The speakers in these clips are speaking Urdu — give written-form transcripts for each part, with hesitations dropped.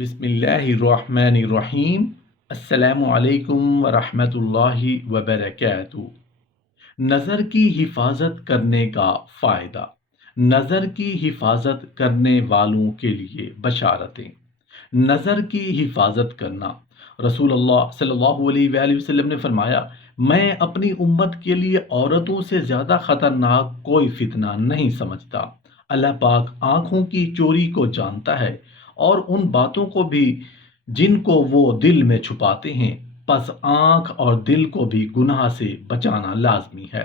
بسم اللہ الرحمن الرحیم۔ السلام علیکم ورحمۃ اللہ وبرکاتہ۔ نظر کی حفاظت کرنے کا فائدہ۔ نظر کی حفاظت کرنے والوں کے لیے بشارتیں۔ نظر کی حفاظت کرنا۔ رسول اللہ صلی اللہ علیہ وآلہ وسلم نے فرمایا، میں اپنی امت کے لیے عورتوں سے زیادہ خطرناک کوئی فتنہ نہیں سمجھتا۔ اللہ پاک آنکھوں کی چوری کو جانتا ہے اور ان باتوں کو بھی جن کو وہ دل میں چھپاتے ہیں، پس آنکھ اور دل کو بھی گناہ سے بچانا لازمی ہے۔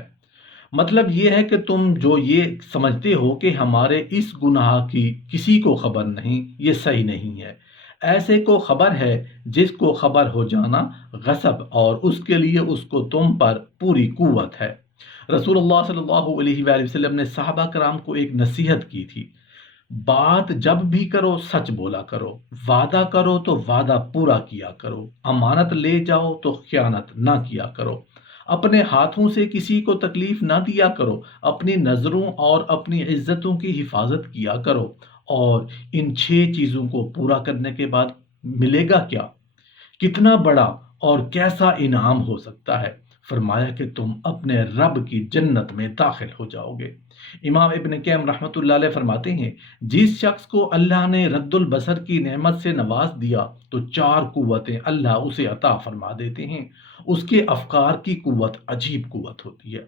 مطلب یہ ہے کہ تم جو یہ سمجھتے ہو کہ ہمارے اس گناہ کی کسی کو خبر نہیں، یہ صحیح نہیں ہے۔ ایسے کو خبر ہے جس کو خبر ہو جانا غصب، اور اس کے لیے اس کو تم پر پوری قوت ہے۔ رسول اللہ صلی اللہ علیہ وآلہ وسلم نے صحابہ کرام کو ایک نصیحت کی تھی، بات جب بھی کرو سچ بولا کرو، وعدہ کرو تو وعدہ پورا کیا کرو، امانت لے جاؤ تو خیانت نہ کیا کرو، اپنے ہاتھوں سے کسی کو تکلیف نہ دیا کرو، اپنی نظروں اور اپنی عزتوں کی حفاظت کیا کرو۔ اور ان 6 چیزوں کو پورا کرنے کے بعد ملے گا کیا؟ کتنا بڑا اور کیسا انعام ہو سکتا ہے؟ فرمایا کہ تم اپنے رب کی جنت میں داخل ہو جاؤ گے۔ امام ابن قیم رحمۃ اللہ علیہ فرماتے ہیں، جس شخص کو اللہ نے رد البصر کی نعمت سے نواز دیا تو 4 قوتیں اللہ اسے عطا فرما دیتے ہیں۔ اس کے افکار کی قوت عجیب قوت ہوتی ہے،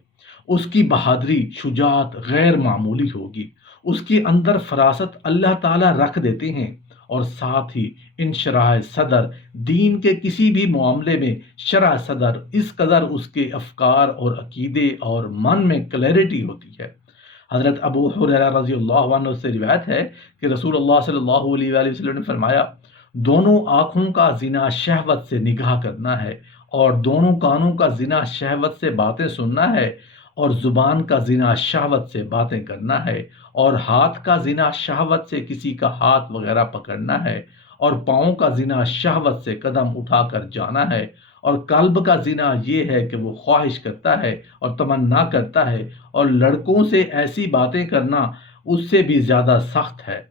اس کی بہادری شجاعت غیر معمولی ہوگی، اس کے اندر فراست اللہ تعالیٰ رکھ دیتے ہیں، اور ساتھ ہی انشراح صدر، دین کے کسی بھی معاملے میں شرح صدر، اس قدر اس کے افکار اور عقیدے اور من میں کلیئرٹی ہوتی ہے۔ حضرت ابو ہریرہ رضی اللہ عنہ سے روایت ہے کہ رسول اللہ صلی اللہ علیہ وآلہ وسلم نے فرمایا، دونوں آنکھوں کا زنا شہوت سے نگاہ کرنا ہے، اور دونوں کانوں کا زنا شہوت سے باتیں سننا ہے، اور زبان کا زنا شہوت سے باتیں کرنا ہے، اور ہاتھ کا زنا شہوت سے کسی کا ہاتھ وغیرہ پکڑنا ہے، اور پاؤں کا زنا شہوت سے قدم اٹھا کر جانا ہے، اور قلب کا زنا یہ ہے کہ وہ خواہش کرتا ہے اور تمنا کرتا ہے، اور لڑکوں سے ایسی باتیں کرنا اس سے بھی زیادہ سخت ہے۔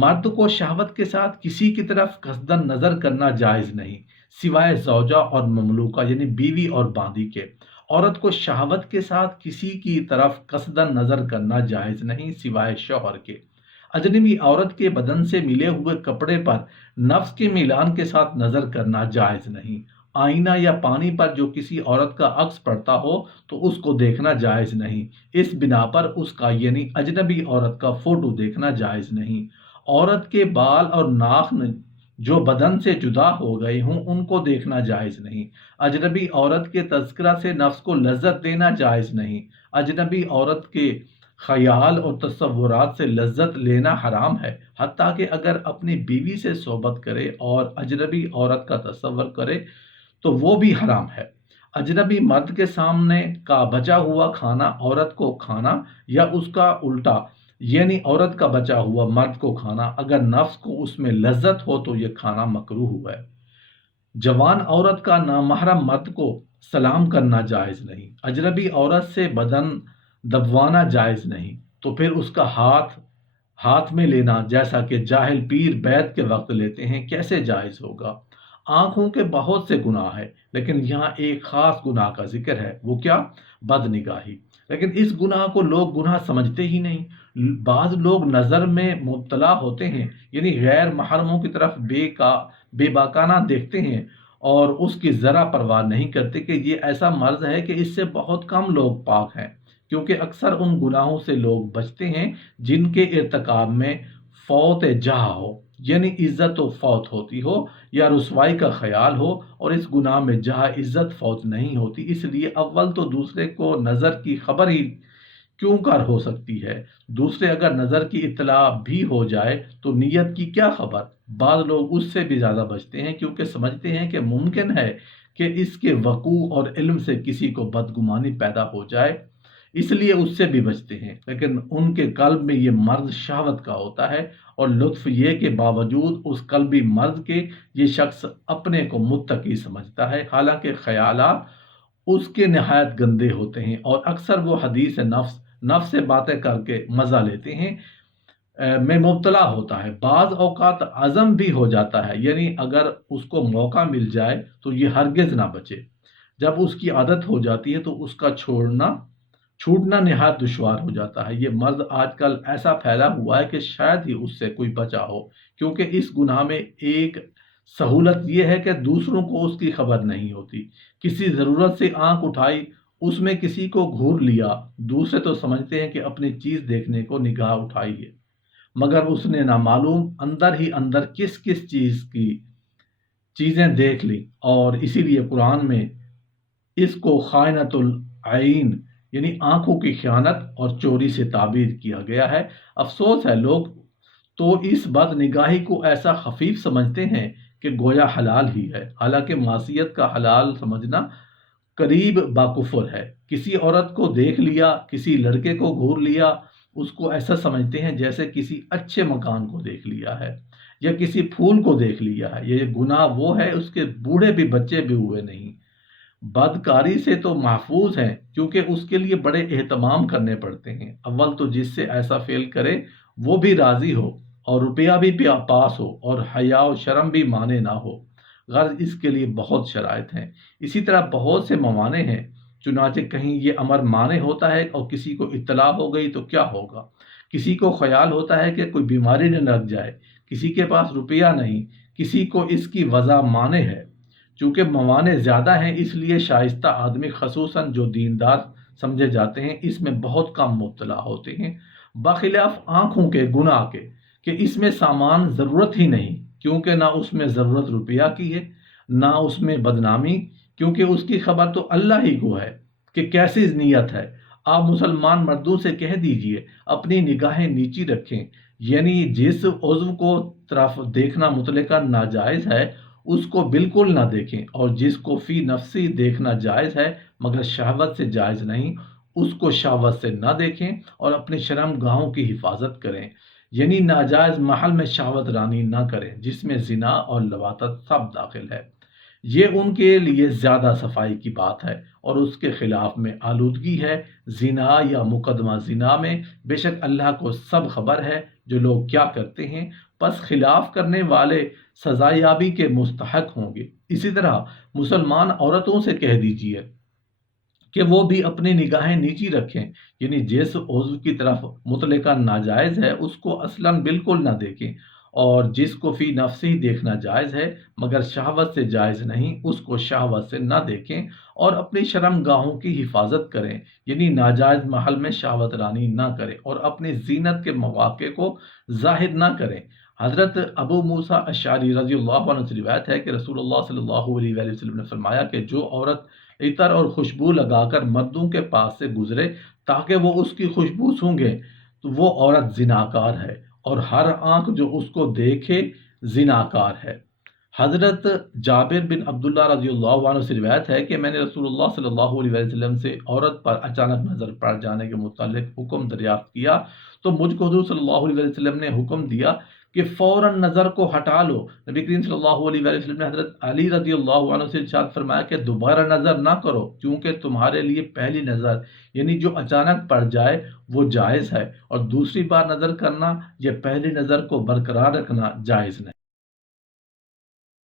مرد کو شہوت کے ساتھ کسی کی طرف قصدن نظر کرنا جائز نہیں، سوائے زوجہ اور مملوکہ یعنی بیوی اور باندی کے۔ عورت کو شہوت کے ساتھ کسی کی طرف قصدن نظر کرنا جائز نہیں، سوائے شوہر کے۔ اجنبی عورت کے بدن سے ملے ہوئے کپڑے پر نفس کے میلان کے ساتھ نظر کرنا جائز نہیں۔ آئینہ یا پانی پر جو کسی عورت کا عکس پڑتا ہو تو اس کو دیکھنا جائز نہیں، اس بنا پر اس کا یعنی اجنبی عورت کا فوٹو دیکھنا جائز نہیں۔ عورت کے بال اور ناخن جو بدن سے جدا ہو گئے ہوں ان کو دیکھنا جائز نہیں۔ اجنبی عورت کے تذکرہ سے نفس کو لذت دینا جائز نہیں۔ اجنبی عورت کے خیال اور تصورات سے لذت لینا حرام ہے، حتیٰ کہ اگر اپنی بیوی سے صحبت کرے اور اجنبی عورت کا تصور کرے تو وہ بھی حرام ہے۔ اجنبی مرد کے سامنے کا بچا ہوا کھانا عورت کو کھانا، یا اس کا الٹا یعنی عورت کا بچا ہوا مرد کو کھانا، اگر نفس کو اس میں لذت ہو تو یہ کھانا مکروہ ہے۔ جوان عورت کا نامحرم مرد کو سلام کرنا جائز نہیں۔ اجنبی عورت سے بدن دبوانا جائز نہیں، تو پھر اس کا ہاتھ میں لینا جیسا کہ جاہل پیر بیعت کے وقت لیتے ہیں کیسے جائز ہوگا؟ آنکھوں کے بہت سے گناہ ہیں، لیکن یہاں ایک خاص گناہ کا ذکر ہے، وہ کیا؟ بد نگاہی۔ لیکن اس گناہ کو لوگ گناہ سمجھتے ہی نہیں۔ بعض لوگ نظر میں مبتلا ہوتے ہیں، یعنی غیر محرموں کی طرف بے باکانہ دیکھتے ہیں، اور اس کی ذرا پرواہ نہیں کرتے کہ یہ ایسا مرض ہے کہ اس سے بہت کم لوگ پاک ہیں، کیونکہ اکثر ان گناہوں سے لوگ بچتے ہیں جن کے ارتکاب میں فوت جہا ہو، یعنی عزت و فوت ہوتی ہو، یا رسوائی کا خیال ہو، اور اس گناہ میں جہاں عزت فوت نہیں ہوتی، اس لیے اول تو دوسرے کو نظر کی خبر ہی کیوں کر ہو سکتی ہے، دوسرے اگر نظر کی اطلاع بھی ہو جائے تو نیت کی کیا خبر؟ بعض لوگ اس سے بھی زیادہ بچتے ہیں کیونکہ سمجھتے ہیں کہ ممکن ہے کہ اس کے وقوع اور علم سے کسی کو بدگمانی پیدا ہو جائے، اس لیے اس سے بھی بچتے ہیں، لیکن ان کے قلب میں یہ مرض شہوت کا ہوتا ہے، اور لطف یہ کہ باوجود اس قلبی مرض کے یہ شخص اپنے کو متقی سمجھتا ہے، حالانکہ خیالات اس کے نہایت گندے ہوتے ہیں، اور اکثر وہ حدیث نفس سے باتیں کر کے مزہ لیتے ہیں۔ میں مبتلا ہوتا ہے، بعض اوقات عزم بھی ہو جاتا ہے، یعنی اگر اس کو موقع مل جائے تو یہ ہرگز نہ بچے۔ جب اس کی عادت ہو جاتی ہے تو اس کا چھوٹنا نہایت دشوار ہو جاتا ہے۔ یہ مرض آج کل ایسا پھیلا ہوا ہے کہ شاید ہی اس سے کوئی بچا ہو، کیونکہ اس گناہ میں ایک سہولت یہ ہے کہ دوسروں کو اس کی خبر نہیں ہوتی۔ کسی ضرورت سے آنکھ اٹھائی، اس میں کسی کو گھور لیا، دوسرے تو سمجھتے ہیں کہ اپنی چیز دیکھنے کو نگاہ اٹھائی ہے، مگر اس نے نامعلوم اندر ہی اندر کس کس چیز کی چیزیں دیکھ لی، اور اسی لیے قرآن میں اس کو خائنۃ العین یعنی آنکھوں کی خیانت اور چوری سے تعبیر کیا گیا ہے۔ افسوس ہے، لوگ تو اس بد نگاہی کو ایسا خفیف سمجھتے ہیں کہ گویا حلال ہی ہے، حالانکہ معصیت کا حلال سمجھنا قریب با کفر ہے۔ کسی عورت کو دیکھ لیا، کسی لڑکے کو گھور لیا، اس کو ایسا سمجھتے ہیں جیسے کسی اچھے مکان کو دیکھ لیا ہے یا کسی پھول کو دیکھ لیا ہے۔ یہ گناہ وہ ہے، اس کے بوڑھے بھی بچے بھی ہوئے نہیں۔ بدکاری سے تو محفوظ ہیں، کیونکہ اس کے لیے بڑے اہتمام کرنے پڑتے ہیں۔ اول تو جس سے ایسا فعل کرے وہ بھی راضی ہو، اور روپیہ بھی پاس ہو، اور حیا و شرم بھی مانے نہ ہو۔ غرض اس کے لیے بہت شرائط ہیں۔ اسی طرح بہت سے موانع ہیں، چنانچہ کہیں یہ امر مانے ہوتا ہے اور کسی کو اطلاع ہو گئی تو کیا ہوگا؟ کسی کو خیال ہوتا ہے کہ کوئی بیماری نہ لگ جائے، کسی کے پاس روپیہ نہیں، کسی کو اس کی وجہ مانے ہے۔ چونکہ موانع زیادہ ہیں، اس لیے شائستہ آدمی، خصوصاً جو دیندار سمجھے جاتے ہیں، اس میں بہت کم مبتلا ہوتے ہیں، بخلاف آنکھوں کے گناہ کے، کہ اس میں سامان ضرورت ہی نہیں، کیونکہ نہ اس میں ضرورت روپیہ کی ہے، نہ اس میں بدنامی، کیونکہ اس کی خبر تو اللہ ہی کو ہے کہ کیسی نیت ہے۔ آپ مسلمان مردوں سے کہہ دیجئے اپنی نگاہیں نیچی رکھیں، یعنی جس عضو کو طرف دیکھنا مطلقاً ناجائز ہے اس کو بالکل نہ دیکھیں، اور جس کو فی نفسی دیکھنا جائز ہے مگر شہوت سے جائز نہیں، اس کو شہوت سے نہ دیکھیں، اور اپنے شرم گاہوں کی حفاظت کریں، یعنی ناجائز محل میں شہوت رانی نہ کریں جس میں زنا اور لواطت سب داخل ہے۔ یہ ان کے لیے زیادہ صفائی کی بات ہے، اور اس کے خلاف میں آلودگی ہے۔ زنا یا مقدمہ زنا میں بے شک اللہ کو سب خبر ہے جو لوگ کیا کرتے ہیں، پس خلاف کرنے والے سزایابی کے مستحق ہوں گے۔ اسی طرح مسلمان عورتوں سے کہہ دیجئے کہ وہ بھی اپنی نگاہیں نیچی رکھیں، یعنی جس عضو کی طرف مطلقاً ناجائز ہے اس کو اصلاً بالکل نہ دیکھیں، اور جس کو فی نفسی دیکھنا جائز ہے مگر شہوت سے جائز نہیں، اس کو شہوت سے نہ دیکھیں، اور اپنی شرم گاہوں کی حفاظت کریں، یعنی ناجائز محل میں شہوت رانی نہ کریں، اور اپنی زینت کے مواقع کو ظاہر نہ کریں۔ حضرت ابو موسیٰ اشعری رضی اللہ عنہ سے روایت ہے کہ رسول اللہ صلی اللہ علیہ وآلہ وسلم نے فرمایا کہ جو عورت عطر اور خوشبو لگا کر مردوں کے پاس سے گزرے تاکہ وہ اس کی خوشبو سونگھیں تو وہ عورت زناکار ہے، اور ہر آنکھ جو اس کو دیکھے زناکار ہے۔ حضرت جابر بن عبداللہ رضی اللہ عنہ سے روایت ہے کہ میں نے رسول اللہ صلی اللہ علیہ وسلم سے عورت پر اچانک نظر پڑ جانے کے متعلق حکم دریافت کیا، تو مجھ کو حضور صلی اللہ علیہ وسلم نے حکم دیا کہ فوراً نظر کو ہٹا لو۔ نبی کریم صلی اللہ علیہ وآلہ وسلم نے حضرت علی رضی اللہ عنہ سے ارشاد فرمایا کہ دوبارہ نظر نہ کرو، کیونکہ تمہارے لیے پہلی نظر یعنی جو اچانک پڑ جائے وہ جائز ہے، اور دوسری بار نظر کرنا یا پہلی نظر کو برقرار رکھنا جائز نہیں۔